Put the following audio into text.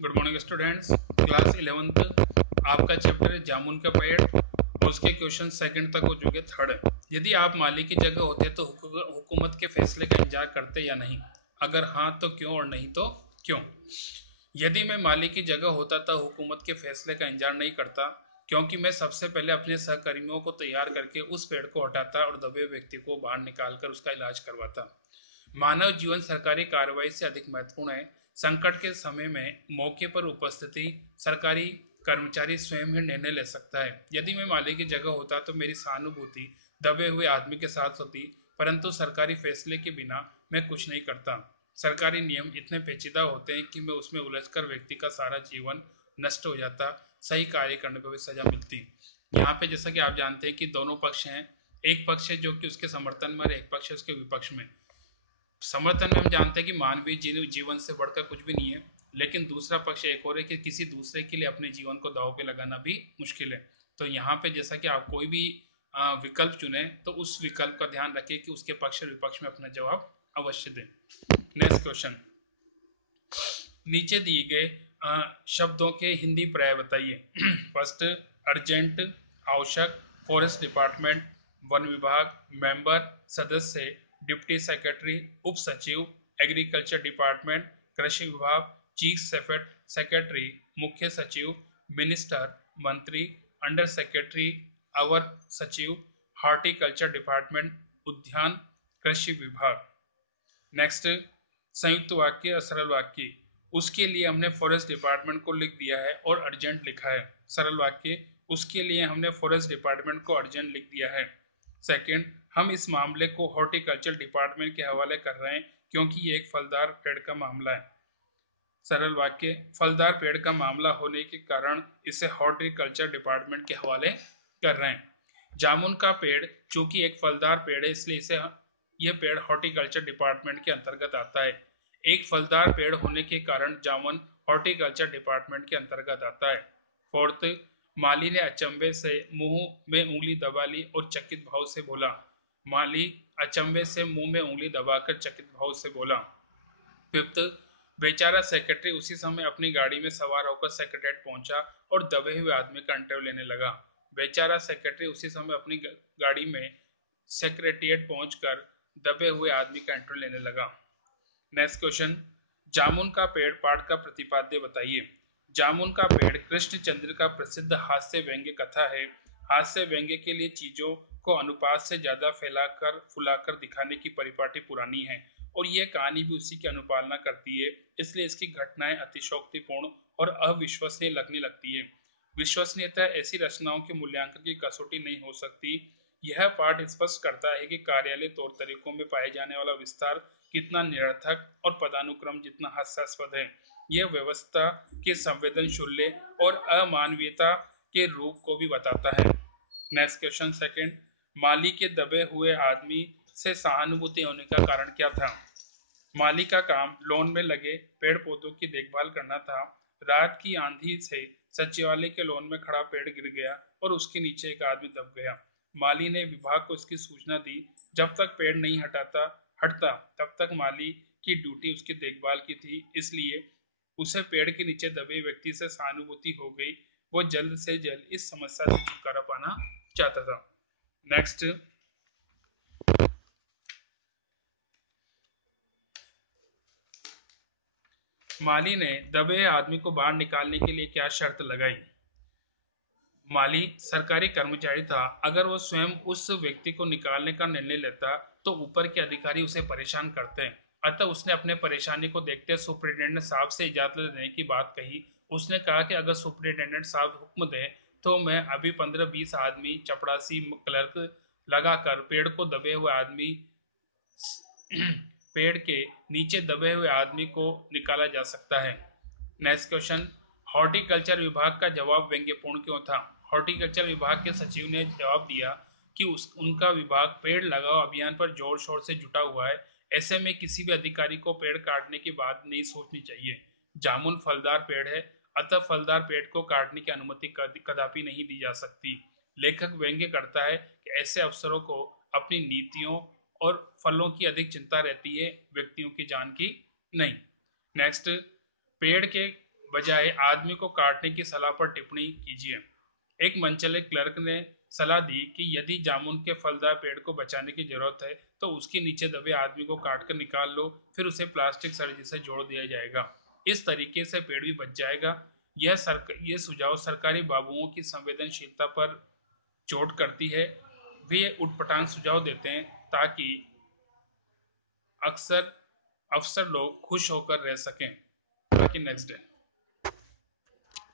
Good morning students. Class 11th आपका chapter है जामुन का पेड़ और उसके क्वेश्चन सेकंड तक हो चुके, थर्ड। यदि आप माली की जगह होते तो हुकूमत के फैसले का इंतजार करते या नहीं? अगर हाँ तो क्यों, और नहीं तो क्यों? यदि मैं माली की जगह होता तो हुकूमत के फैसले का इंतजार नहीं करता, क्योंकि मैं सबसे पहले अपने सहकर्मियों को तैयार करके उस पेड़ को हटाता और दबे हुए व्यक्ति को बाहर निकालकर उसका इलाज करवाता। मानव जीवन सरकारी कार्रवाई से अधिक महत्वपूर्ण है। संकट के समय में मौके पर उपस्थिति सरकारी कर्मचारी स्वयं ही निर्णय ले सकता है। यदि मैं माली की जगह होता तो मेरी सहानुभूति दबे हुए आदमी के साथ होती, परंतु सरकारी फैसले के बिना मैं कुछ नहीं करता। सरकारी नियम इतने पेचीदा होते हैं कि मैं उसमें उलझकर व्यक्ति का सारा जीवन नष्ट हो जाता, सही कार्य करने पर भी सजा मिलती। यहाँ पे जैसा कि आप जानते हैं कि दोनों पक्ष हैं। एक पक्ष है जो कि उसके समर्थन में और एक पक्ष है उसके विपक्ष में। समर्थन में हम जानते हैं कि मानवीय जीवन से बढ़कर कुछ भी नहीं है, लेकिन दूसरा पक्ष एक और है कि किसी दूसरे के लिए अपने जीवन को दांव पे लगाना भी मुश्किल है। तो यहाँ पे जैसा कि आप कोई भी विकल्प चुने तो उस विकल्प का ध्यान रखें कि उसके पक्ष और विपक्ष में अपना जवाब अवश्य दें। नेक्स्ट क्वेश्चन, नीचे दिए गए शब्दों के हिंदी पर्याय बताइए। फर्स्ट, अर्जेंट, आवश्यक, फॉरेस्ट डिपार्टमेंट, वन विभाग, मेंबर, सदस्य, डिप्टी सेक्रेटरी, उप सचिव, एग्रीकल्चर डिपार्टमेंट, कृषि विभाग, चीफ सेक्रेटरी, मुख्य सचिव, मिनिस्टर, मंत्री, अंडर सेक्रेटरी, अवर सचिव, हॉर्टिकल्चर डिपार्टमेंट, उद्यान, कृषि विभाग। नेक्स्ट, संयुक्त वाक्य और सरल वाक्य। उसके लिए हमने फॉरेस्ट डिपार्टमेंट को लिख दिया है और अर्जेंट लिखा है। सरल वाक्य, उसके लिए हमने फॉरेस्ट डिपार्टमेंट को अर्जेंट लिख दिया है। सेकंड, हम इस मामले को हॉर्टिकल्चर डिपार्टमेंट के हवाले कर रहे हैं क्योंकि ये एक फलदार पेड़ का मामला है। सरल वाक्य, फलदार पेड़ का मामला होने के कारण इसे हॉर्टिकल्चर डिपार्टमेंट के हवाले कर रहे हैं। जामुन का पेड़ चूंकि एक फलदार पेड़ है इसलिए इसे यह पेड़ हॉर्टिकल्चर डिपार्टमेंट के अंतर्गत आता है। एक फलदार पेड़ होने के कारण जामुन हॉर्टिकल्चर डिपार्टमेंट के अंतर्गत आता है। फोर्थ, माली ने अचंभे से मुंह में उंगली दबा ली और चकित भाव से बोला। माली अचंभे से मुंह में उंगली दबाकर चकित भाव से बोला। फिफ्थ, बेचारा सेक्रेटरी उसी समय अपनी गाड़ी में सवार होकर सेक्रेटरीट पहुंचा और दबे हुए आदमी का इंटरव्यू लेने लगा। बेचारा सेक्रेटरी उसी समय अपनी गाड़ी में सेक्रेटरीट पहुंचकर दबे हुए आदमी का इंटरव्यू लेने लगा। नेक्स्ट क्वेश्चन, जामुन का पेड़ पाठ का प्रतिपाद्य बताइए। जामुन का पेड़ कृष्णचंद्र का प्रसिद्ध हास्य व्यंग्य कथा है। हास्य व्यंग्य के लिए चीजों को अनुपात से ज्यादा फैलाकर फुलाकर दिखाने की परिपाटी पुरानी है और यह कहानी भी उसी की अनुपालना करती है, इसलिए इसकी घटनाएं अतिशयोक्तिपूर्ण और अविश्वसनीय लगने लगती है। विश्वसनीयता ऐसी रचनाओं के मूल्यांकन की कसौटी नहीं हो सकती। यह पाठ स्पष्ट करता है कि कार्यालय तौर तरीकों में पाए जाने वाला विस्तार कितना निरर्थक और पदानुक्रम जितना हास्यास्पद है। यह व्यवस्था के संवेदनशूल्य और अमानवीयता के रूप को भी बताता है। नेक्स्ट क्वेश्चन सेकंड, माली के दबे हुए आदमी से सहानुभूति होने का कारण क्या था? माली का काम लॉन में लगे पेड़ पौधों की देखभाल करना था। रात की आंधी से सचिवालय के लॉन में खड़ा पेड़ गिर गया और उसके नीचे एक आदमी दब गया। माली ने विभाग को इसकी सूचना दी। जब तक पेड़ नहीं हटता तब तक माली की ड्यूटी उसकी देखभाल की थी, इसलिए उसे पेड़ के नीचे दबे व्यक्ति से सहानुभूति हो गई। वो जल्द से जल्द इस समस्या से छुटकारा पाना चाहता था। नेक्स्ट, माली ने दबे आदमी को बाहर निकालने के लिए क्या शर्त लगाई? माली सरकारी कर्मचारी था। अगर वो स्वयं उस व्यक्ति को निकालने का निर्णय लेता तो ऊपर के अधिकारी उसे परेशान करते। अतः उसने अपने परेशानी को देखते सुपरिटेंडेंट साहब से इजाजत लेने की बात कही। उसने कहा कि अगर सुपरिटेंडेंट साहब हुक्म दे तो मैं अभी 15-20 आदमी चपड़ासी क्लर्क लगाकर पेड़ को दबे हुए आदमी पेड़ के नीचे दबे हुए आदमी को निकाला जा सकता है। नेक्स्ट क्वेश्चन, हॉर्टिकल्चर विभाग का जवाब व्यंग्यपूर्ण क्यों था? हॉर्टिकल्चर विभाग के सचिव ने जवाब दिया कि उनका विभाग पेड़ लगाओ अभियान पर जोर शोर से जुटा हुआ है। ऐसे में किसी भी अधिकारी को पेड़ काटने की बात नहीं सोचनी चाहिए। जामुन फलदार पेड़ है, अतः फलदार पेड़ को काटने की अनुमति कदापि नहीं दी जा सकती। लेखक व्यंग्य करता है कि ऐसे अफसरों को अपनी नीतियों और फलों की अधिक चिंता रहती है, व्यक्तियों की जान की नहीं। नेक्स्ट, पेड़ के बजाय आदमी को काटने की सलाह पर टिप्पणी कीजिए। एक मनचले क्लर्क ने सलाह दी कि यदि जामुन के फलदार पेड़ को बचाने की जरूरत है तो उसके नीचे दबे आदमी को काटकर निकाल लो, फिर उसे प्लास्टिक सर्जी से जोड़ दिया जाएगा। इस तरीके से पेड़ भी बच जाएगा। यह सुझाव सरकारी बाबुओं की संवेदनशीलता पर चोट करती है। वे उटपटांग सुझाव देते हैं ताकि अक्सर अफसर लोग खुश होकर रह सकें। बाकी नेक्स्ट डे।